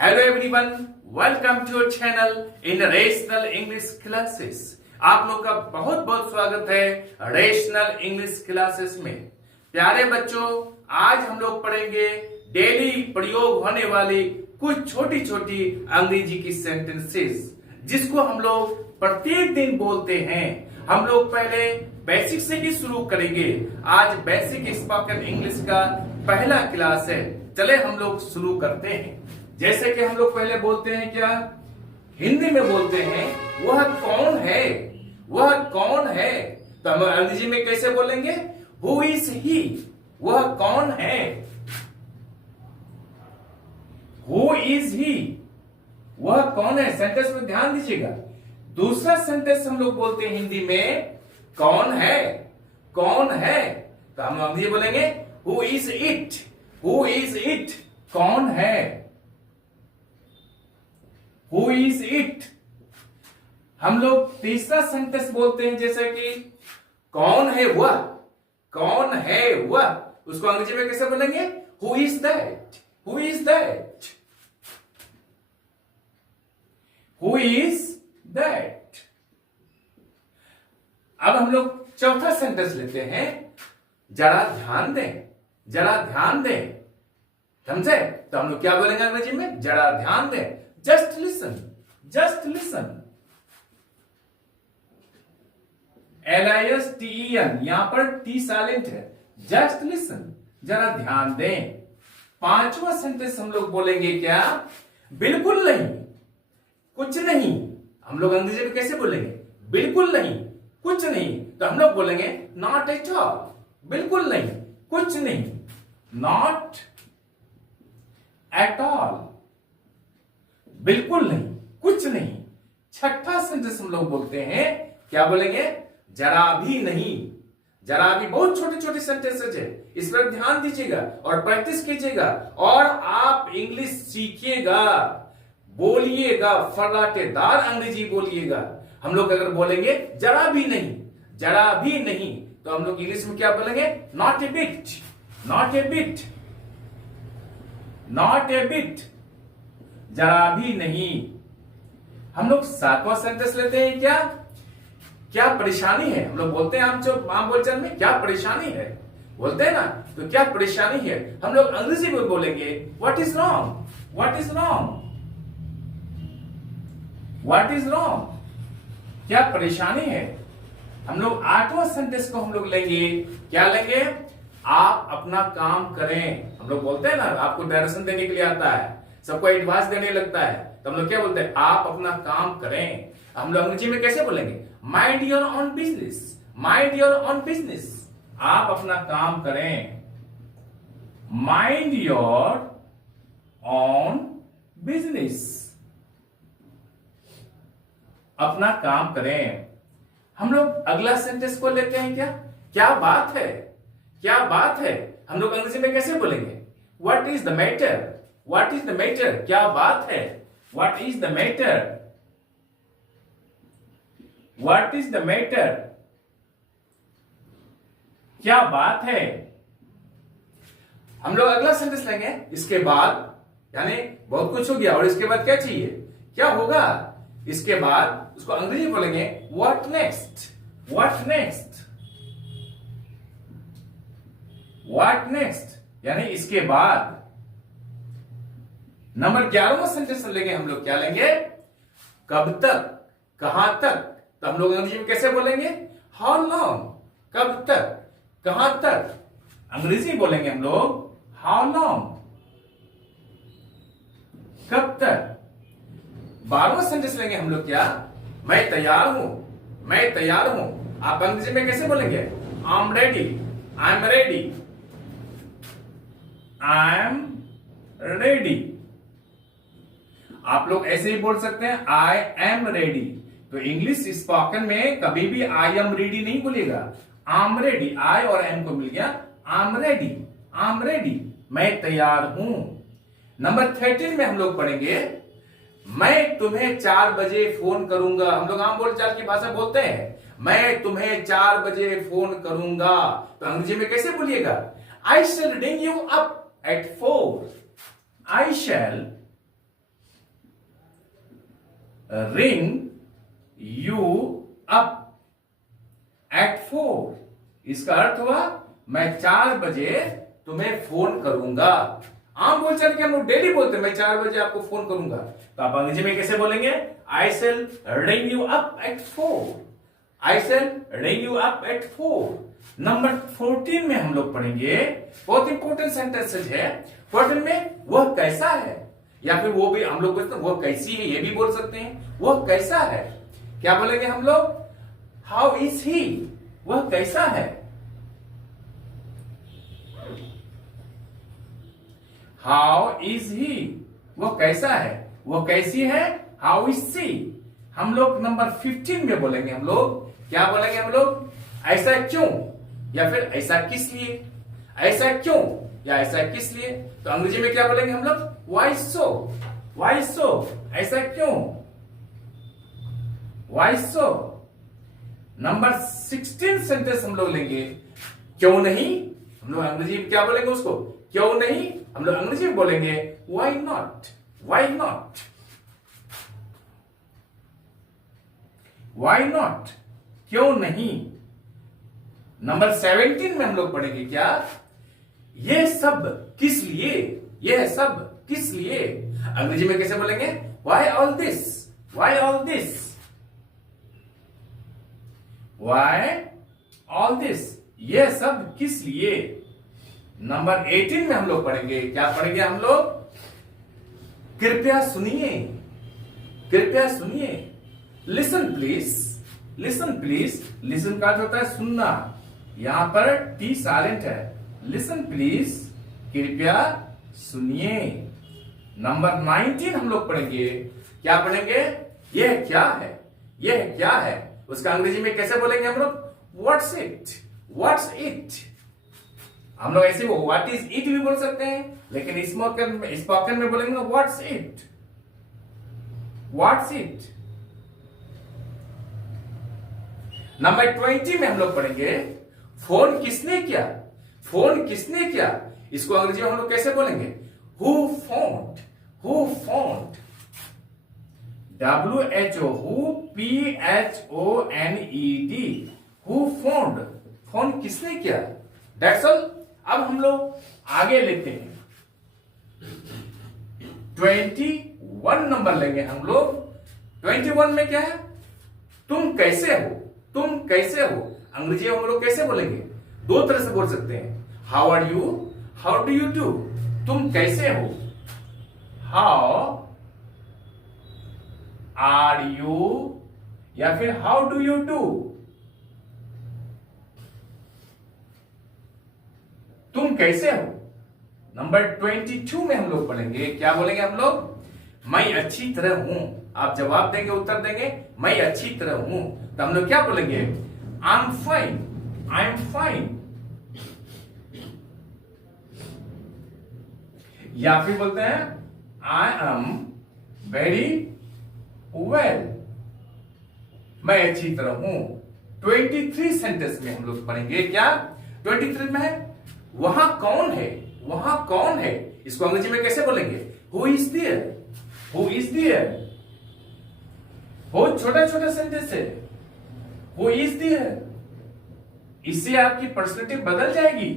Hello everyone, welcome to your channel in rational English classes. आप लोग का बहुत बहुत स्वागत है रेशनल इंग्लिश क्लासेस में। प्यारे बच्चों, आज हम लोग पढ़ेंगे डेली प्रयोग होने वाली कुछ छोटी छोटी अंग्रेजी की सेंटेंसेस जिसको हम लोग प्रत्येक दिन बोलते हैं। हम लोग पहले बेसिक से ही शुरू करेंगे। आज बेसिक स्पोकन इंग्लिश का पहला क्लास है। चले हम लोग शुरू करते हैं। जैसे कि हम लोग पहले बोलते हैं, क्या हिंदी में बोलते हैं, वह कौन है, वह कौन है। तो हम अंग्रेजी में कैसे बोलेंगे? हु इज ही, वह कौन है। हु इज ही, वह कौन है। सेंटेंस में ध्यान दीजिएगा। दूसरा सेंटेंस हम लोग बोलते हैं हिंदी में, कौन है, कौन है। तो हम अंग्रेजी बोलेंगे who is it, who is it, कौन है। Who is it? हम लोग तीसरा सेंटेंस बोलते हैं जैसे कि कौन है वह, कौन है वह। उसको अंग्रेजी में कैसे बोलेंगे? Who is that? Who is that? Who is that? अब हम लोग चौथा सेंटेंस लेते हैं, जरा ध्यान दें, जरा ध्यान दें। समझे? तो हम लोग क्या बोलेंगे अंग्रेजी में? जरा ध्यान दें। Just listen, just listen. LISTEN, यहां पर T साइलेंट है। Just listen, जरा ध्यान दें। पांचवा सेंटेंस हम लोग बोलेंगे क्या? बिल्कुल नहीं, कुछ नहीं। हम लोग अंग्रेजी में कैसे बोलेंगे? बिल्कुल नहीं, कुछ नहीं। तो हम लोग बोलेंगे नॉट एट ऑल, बिल्कुल नहीं, कुछ नहीं, नॉट एट ऑल, बिल्कुल नहीं, कुछ नहीं। छठा सेंटेंस हम लोग बोलते हैं, क्या बोलेंगे? जरा भी नहीं। जरा भी बहुत छोटे छोटे सेंटेंसेस है, इस पर ध्यान दीजिएगा और प्रैक्टिस कीजिएगा और आप इंग्लिश सीखिएगा, बोलिएगा, फर्राटेदार अंग्रेजी बोलिएगा। हम लोग अगर बोलेंगे जरा भी नहीं, जरा भी नहीं, तो हम लोग इंग्लिश में क्या बोलेंगे? Not a bit, not a bit, not a bit, जरा भी नहीं। हम लोग सातवां सेंटेंस लेते हैं, क्या क्या परेशानी है। हम लोग बोलते हैं आम बोलचाल में, क्या परेशानी है बोलते हैं ना, तो क्या परेशानी है। हम लोग अंग्रेजी में बोलेंगे what is wrong, what is wrong, what is wrong, क्या परेशानी है। हम लोग आठवां सेंटेंस को हम लोग लेंगे, क्या लेंगे? आप अपना काम करें। हम लोग बोलते हैं ना, आपको डायरेक्शन देने के लिए आता है, सबको एडवाइस देने लगता है, तो हम लोग क्या बोलते हैं? आप अपना काम करें। हम लोग अंग्रेजी में कैसे बोलेंगे? Mind your on business, mind your on business, आप अपना काम करें। माइंड योर ऑन बिजनेस, अपना काम करें। हम लोग अगला सेंटेंस को लेते हैं, क्या क्या बात है, क्या बात है। हम लोग अंग्रेजी में कैसे बोलेंगे? What is the matter, what is the matter, क्या बात है। What is the matter, what is the matter, क्या बात है। हम लोग अगला सेंटेंस लेंगे इसके बाद, यानी बहुत कुछ हो गया और इसके बाद क्या चाहिए, क्या होगा इसके बाद। उसको अंग्रेजी बोलेंगे what next, what next, what next, यानी इसके बाद। नंबर 11वां सेंटेंस लेंगे हम लोग, क्या लेंगे? कब तक, कहां तक। तो हम लोग अंग्रेजी में कैसे बोलेंगे? हाउ लॉन्ग, कब तक, कहां तक। अंग्रेजी बोलेंगे हम लोग हाउ लॉन्ग, कब तक। 12वां सेंटेंस लेंगे हम लोग, क्या? मैं तैयार हूं, मैं तैयार हूं। आप अंग्रेजी में कैसे बोलेंगे? I am ready, I am ready, I am ready. आप लोग ऐसे ही बोल सकते हैं आई एम रेडी। तो इंग्लिश स्पोकन में कभी भी आई एम रेडी नहीं बोलेगा, आई एम रेडी। आई और एम को मिल गया, I am ready, I am ready, मैं तैयार हूं। नंबर 13 में हम लोग पढ़ेंगे, मैं तुम्हें 4 बजे फोन करूंगा। हम लोग आम बोलचाल की भाषा बोलते हैं, मैं तुम्हें 4 बजे फोन करूंगा। तो अंग्रेजी में कैसे बोलिएगा? I shall ring you up at 4, I shall ring you up at 4। इसका अर्थ हुआ मैं 4 बजे तुम्हें फोन करूंगा। आम बोलचाल के हम लोग डेली बोलते हैं मैं 4 बजे आपको फोन करूंगा, तो आप अंग्रेजी में कैसे बोलेंगे? I shall ring you up at 4। I shall ring you up at 4। Number 14 में हम लोग पढ़ेंगे, बहुत इंपॉर्टेंट सेंटेंसेज है। 14 में वह कैसा है, या फिर वो भी हम लोग बोलते हैं वह कैसी है, ये भी बोल सकते हैं। वह कैसा है, क्या बोलेंगे हम लोग? हाउ इज ही, वह कैसा है। हाउ इज ही, वह कैसा है, वह कैसी है। How is she. हम लोग नंबर 15 में बोलेंगे, हम लोग क्या बोलेंगे? हम लोग ऐसा क्यों, या फिर ऐसा किस लिए। ऐसा क्यों या ऐसा किस लिए, तो अंग्रेजी में क्या बोलेंगे हम लोग? वाई सो। वाई सो, ऐसा क्यों। वाई सो। नंबर 16 सेंटेंस हम लोग लेंगे, क्यों नहीं। हम लोग अंग्रेजी में क्या बोलेंगे उसको? क्यों नहीं। हम लोग अंग्रेजी में बोलेंगे why not. Why not. Why not, क्यों नहीं। नंबर 17 में हम लोग पढ़ेंगे क्या? ये सब किस लिए। यह सब किस लिए। अंग्रेजी में कैसे बोलेंगे? Why all this. Why all this. Why all this, यह सब किस लिए। नंबर 18 में हम लोग पढ़ेंगे, क्या पढ़ेंगे हम लोग? कृपया सुनिए। कृपया सुनिए। Listen please. Listen please. Listen का अर्थ होता है सुनना, यहां पर टी साइलेंट है। लिसन प्लीज, कृपया सुनिए। नंबर 19 हम लोग पढ़ेंगे, क्या पढ़ेंगे? यह क्या है। यह क्या है, उसका अंग्रेजी में कैसे बोलेंगे हम लोग? What's it. What's it. हम लोग ऐसे व्हाट इज इट भी बोल सकते हैं, लेकिन स्पोकन में बोलेंगे what's it. What's it. Number 20 में हम लोग पढ़ेंगे, फोन किसने किया। फोन किसने किया, इसको अंग्रेजी में हम लोग कैसे बोलेंगे? Who found. Who found. WHO, who, PHONED। Who found, phone किसने किया। That's all. अब हम लोग आगे लेते हैं, 21 नंबर लेंगे हम लोग। 21 में क्या है? तुम कैसे हो। तुम कैसे हो, अंग्रेजी में हम लोग कैसे बोलेंगे? दो तरह से बोल सकते हैं, how are you, how do you do. तुम कैसे हो, हाउ आर यू, या फिर हाउ डू यू डू। तुम कैसे हो। नंबर 22 में हम लोग पढ़ेंगे, क्या बोलेंगे हम लोग? मैं अच्छी तरह हूं। आप जवाब देंगे, उत्तर देंगे, मैं अच्छी तरह हूं, तो हम लोग क्या बोलेंगे? I am fine. I am fine. या फिर बोलते हैं आई एम वेरी वेल, मैं अच्छी तरह हूं। 23 सेंटेंस में हम लोग पढ़ेंगे, क्या? 23 में है वहां कौन है। वहां कौन है, इसको अंग्रेजी में कैसे बोलेंगे? Who is there. Who is there. बहुत छोटा छोटा सेंटेंस है, हु इज देयर। इससे आपकी पर्सनैलिटी बदल जाएगी।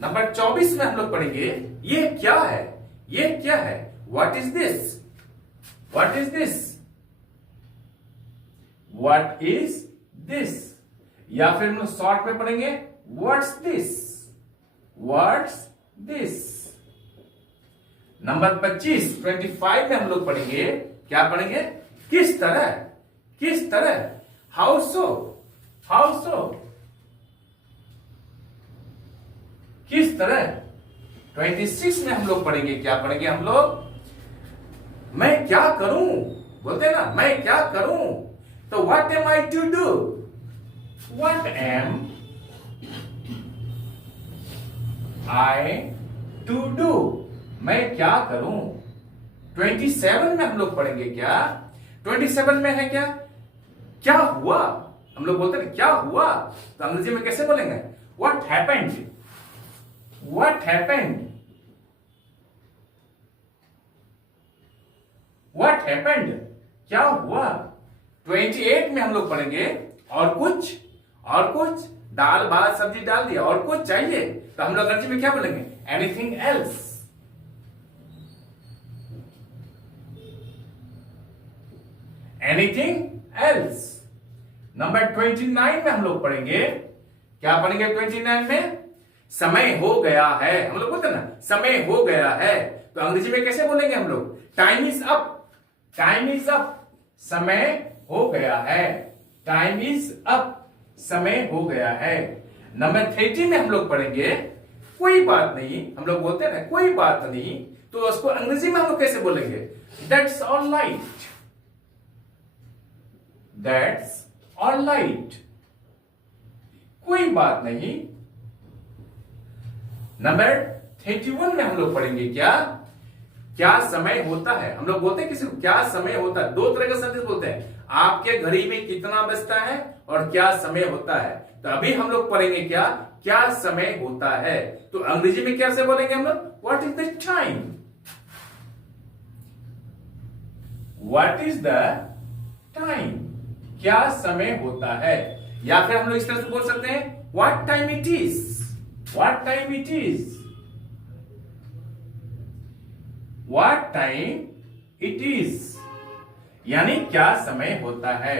नंबर 24 में हम लोग पढ़ेंगे, ये क्या है। ये क्या है, what is this. What is this. What is this. या फिर हम लोग शॉर्ट में पढ़ेंगे, what's this. What's this. Number 25 में हम लोग पढ़ेंगे, क्या पढ़ेंगे? किस तरह। किस तरह, हाउ सो। हाउ सो, किस तरह। 26 में हम लोग पढ़ेंगे, क्या पढ़ेंगे हम लोग? मैं क्या करूं, बोलते हैं ना, मैं क्या करूं, तो what am I to do. What am I to do, मैं क्या करूं। 27 में हम लोग पढ़ेंगे, क्या? 27 में है क्या हुआ। हम लोग बोलते हैं क्या हुआ, तो अंग्रेजी में कैसे बोलेंगे? What happened. What happened. What happened, क्या हुआ? 28 में हम लोग पढ़ेंगे और कुछ दाल भात सब्जी डाल दिया और कुछ चाहिए तो हम लोग अंग्रेजी में क्या बोलेंगे? Anything else. Anything else. Number 29 में हम लोग पढ़ेंगे, क्या पढ़ेंगे 29 में? समय हो गया है। हम लोग बोलते हैं ना समय हो गया है, तो अंग्रेजी में कैसे बोलेंगे हम लोग? Time is up. Time is up, समय हो गया है। टाइम इज अप, समय हो गया है। नंबर 30 में हम लोग पढ़ेंगे कोई बात नहीं। हम लोग बोलते हैं ना कोई बात नहीं, तो उसको अंग्रेजी में हम लोग कैसे बोलेंगे? That's all right. That's all right, कोई बात नहीं। नंबर 31 में हम लोग पढ़ेंगे क्या समय होता है। हम लोग बोलते हैं किसी को क्या समय होता है, दो तरह का सेंटेंस बोलते हैं, आपके घड़ी में कितना बजता है और क्या समय होता है। तो अभी हम लोग पढ़ेंगे क्या समय होता है। तो अंग्रेजी में कैसे बोलेंगे हम लोग? What is the time. What is the time, क्या समय होता है। या फिर हम लोग इस तरह से बोल सकते हैं what time it is. What time it is. What time it is, यानी क्या समय होता है।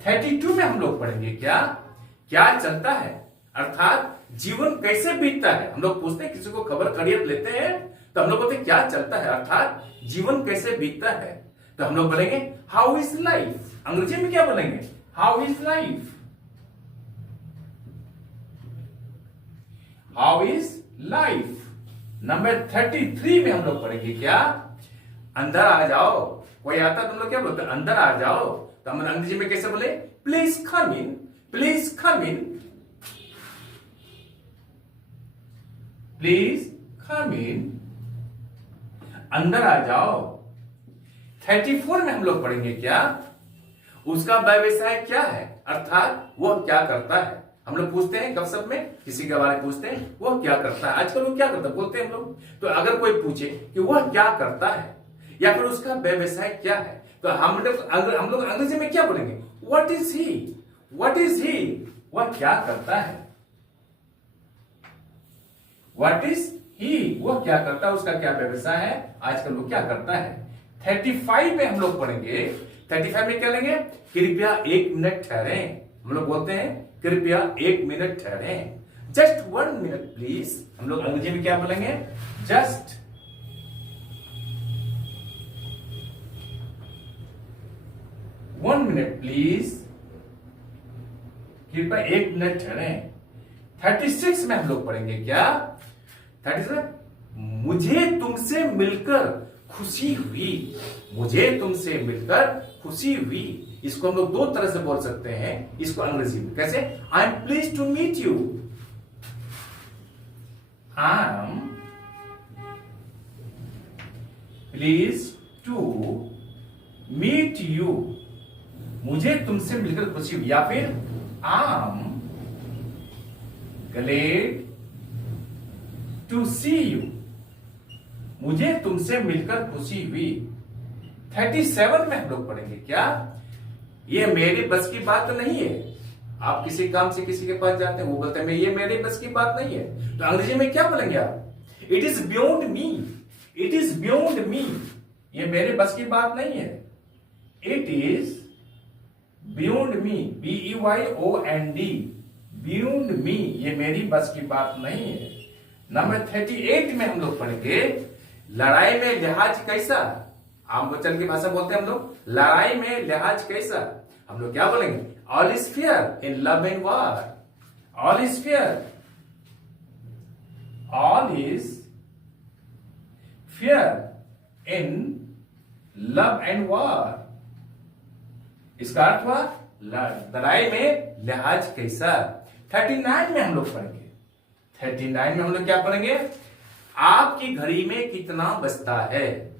32 में हम लोग पढ़ेंगे क्या चलता है, अर्थात जीवन कैसे बीतता है। हम लोग पूछते हैं किसी को खबर खबरियत लेते हैं तो हम लोग बोलते हैं क्या चलता है, अर्थात जीवन कैसे बीतता है। तो हम लोग बोलेंगे हाउ इज लाइफ। अंग्रेजी में क्या बोलेंगे? How is life. How is life. Number 33 में हम लोग पढ़ेंगे अंदर आ जाओ। कोई आता तुम लोग क्या बोलते हैं? अंदर आ जाओ। तो हम अंग्रेजी में कैसे बोले? Please come in. Please come in. Please come in, अंदर आ जाओ। 34 में हम लोग पढ़ेंगे उसका व्यवसाय क्या है, अर्थात वो क्या करता है। हम लोग पूछते हैं गपशप में किसी के बारे में पूछते हैं वो क्या करता है। आजकल वो क्या करता है बोलते हैं हम लोग। तो अगर कोई पूछे कि वह क्या करता है या फिर उसका व्यवसाय क्या है, तो हम लोग अंग्रेजी में क्या बोलेंगे? What is he. What is he, वह क्या करता है। व्हाट इज ही, वह क्या करता है, उसका क्या व्यवसाय है, आजकल वो क्या करता है। 35 में हम लोग पढ़ेंगे। 35 में क्या लेंगे? कृपया 1 मिनट ठहरें। हम लोग बोलते हैं कृपया 1 मिनट ठहरें। Just 1 minute please. हम लोग अंग्रेजी में क्या बोलेंगे? जस्ट 1 मिनट प्लीज, कृपया 1 मिनट ठहरें। 36 में हम लोग पढ़ेंगे 36 मुझे तुमसे मिलकर खुशी हुई। मुझे तुमसे मिलकर खुशी हुई, इसको हम लोग दो तरह से बोल सकते हैं इसको अंग्रेजी में। कैसे? I am please to meet you. I am please to meet you, मुझे तुमसे मिलकर खुशी हुई। या फिर I am glad to see you, मुझे तुमसे मिलकर खुशी हुई। 37 में हम लोग पढ़ेंगे ये मेरी बस की बात तो नहीं है। आप किसी काम से किसी के पास जाते हैं, वो बोलते हैं ये मेरी बस की बात नहीं है, तो अंग्रेजी में क्या बोलेंगे आप? It is beyond me. It is beyond me, ये मेरे बस की बात नहीं है। It is beyond me, BEYOND, beyond me, ये मेरी बस की बात नहीं है। नंबर 38 में हम लोग पढ़ेंगे लड़ाई में लिहाज कैसा। आम बच्चन की भाषा बोलते हैं हम लोग लड़ाई में लिहाज कैसा। हम लोग क्या बोलेंगे? All is fair in love and war. All is fair, all is fair in love and war. इसका अर्थ हुआ लड़ाई में लिहाज कैसा। 39 में हम लोग पढ़ेंगे। 39 में हम लोग क्या पढ़ेंगे? आपकी घड़ी में कितना बजता है।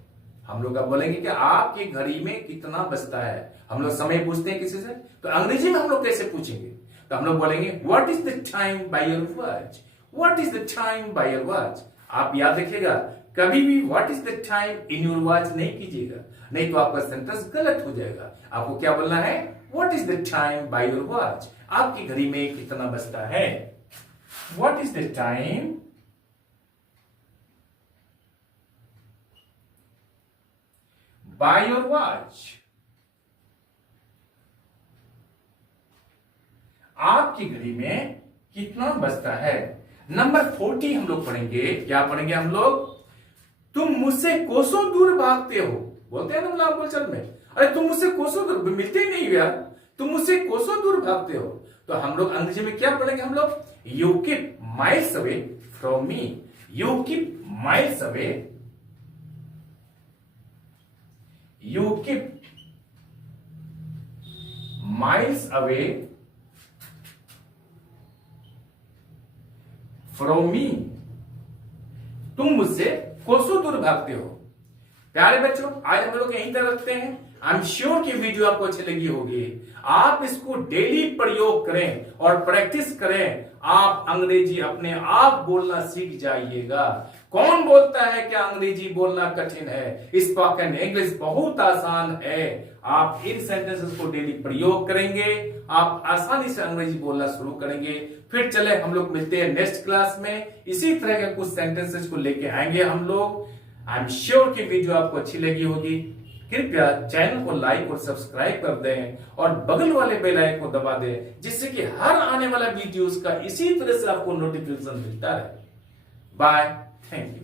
हम लोग अब बोलेंगे कि आपकी घड़ी में कितना बजता है। हम लोग समय पूछते हैं किसी से, तो अंग्रेजी में हम लोग कैसे पूछेंगे? तो हम लोग बोलेंगे what is the time by your watch. What is the time by your watch. आप याद रखिएगा कभी भी what is the time in your watch नहीं कीजिएगा, नहीं तो आपका सेंटेंस गलत हो जाएगा। आपको क्या बोलना है, what is the time by your watch, आपकी घड़ी में कितना बजता है। What is the time by your watch, आपकी घड़ी में कितना बजता है। नंबर 40 हम लोग पढ़ेंगे। क्या पढ़ेंगे हम लोग, तुम मुझसे कोसों दूर भागते हो, बोलते हैं ना बोलचाल में, अरे तुम मुझसे कोसों दूर, मिलते ही नहीं यार, तुम मुझसे कोसों दूर भागते हो। तो हम लोग अंग्रेजी में क्या पढ़ेंगे हम लोग, you keep miles away from me, you keep miles away, you keep miles away from me, तुम मुझसे कोसों दूर भागते हो। प्यारे बच्चों, आज हम लोग यहीं तक रखते हैं। आई एम श्योर कि वीडियो आपको अच्छी लगी होगी। आप इसको डेली प्रयोग करें और प्रैक्टिस करें, आप अंग्रेजी अपने आप बोलना सीख जाइएगा। कौन बोलता है कि अंग्रेजी बोलना कठिन है, स्पोकन इंग्लिश बहुत आसान है। आप इन सेंटेंसेस को डेली प्रयोग करेंगे, आप आसानी से अंग्रेजी बोलना शुरू करेंगे। फिर चले हम लोग मिलते हैं नेक्स्ट क्लास में, इसी तरह के कुछ सेंटेंसेस को लेके आएंगे हम लोग। आई एम श्योर कि वीडियो आपको अच्छी लगी होगी। कृपया चैनल को लाइक और सब्सक्राइब कर दें और बगल वाले बेल आइकन को दबा दें, जिससे कि हर आने वाला वीडियोस का इसी तरह से आपको नोटिफिकेशन मिलता रहे। Bye, thank you.